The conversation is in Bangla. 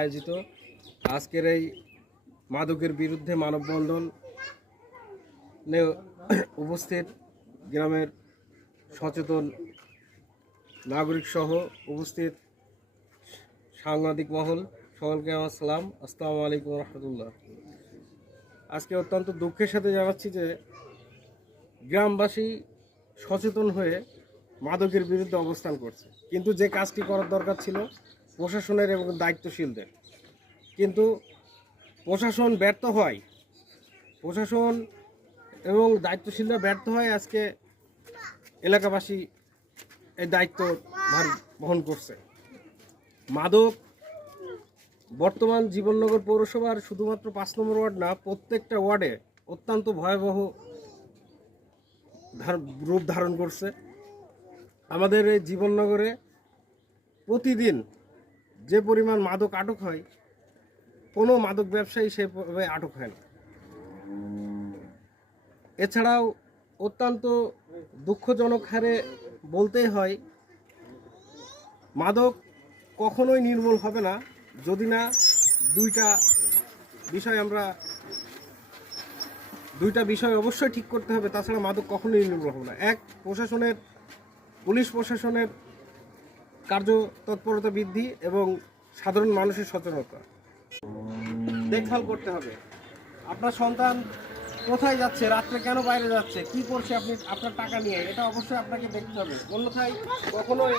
আয়োজিত আজকের এই মাদকের বিরুদ্ধে মানববন্ধন উপস্থিত গ্রামের সচেতন নাগরিক সহ উপস্থিত সাংবাদিক মহল, সকলকে আমার সালাম। আসসালামু আলাইকুম রহমতুল্লাহ। আজকে অত্যন্ত দুঃখের সাথে জানাচ্ছি যে গ্রামবাসী সচেতন হয়ে মাদকের বিরুদ্ধে অবস্থান করছে, কিন্তু যে কাজটি করার দরকার ছিল প্রশাসনের এবং দায়িত্বশীলদের, কিন্তু প্রশাসন ব্যর্থ হয়, প্রশাসন এবং দায়িত্বশীলরা ব্যর্থ হয়। আজকে এলাকাবাসী এই দায়িত্ব বহন করছে। মাদক বর্তমান জীবননগর পৌরসভার শুধুমাত্র 5 নম্বর ওয়ার্ড না, প্রত্যেকটা ওয়ার্ডে অত্যন্ত ভয়াবহ রূপ ধারণ করছে। আমাদের এই জীবননগরে প্রতিদিন যে পরিমাণ মাদক আটক হয়, কোনো মাদক ব্যবসায়ী সেভাবে আটক হয় না। এছাড়াও অত্যন্ত দুঃখজনক হারে বলতেই হয়, মাদক কখনোই নির্মূল হবে না যদি না দুইটা বিষয় অবশ্যই ঠিক করতে হবে, তাছাড়া মাদক কখনোই নির্মূল হবে না। এক, পুলিশ প্রশাসনের কার্য তৎপরতা বৃদ্ধি এবং সাধারণ মানুষের সচেতনতা দেখভাল করতে হবে। আপনার সন্তান কোথায় যাচ্ছে, রাত্রে কেন বাইরে যাচ্ছে, কি করছে আপনি আপনার টাকা নিয়ে, এটা অবশ্যই আপনাকে দেখতে হবে। অন্যথায় কখনোই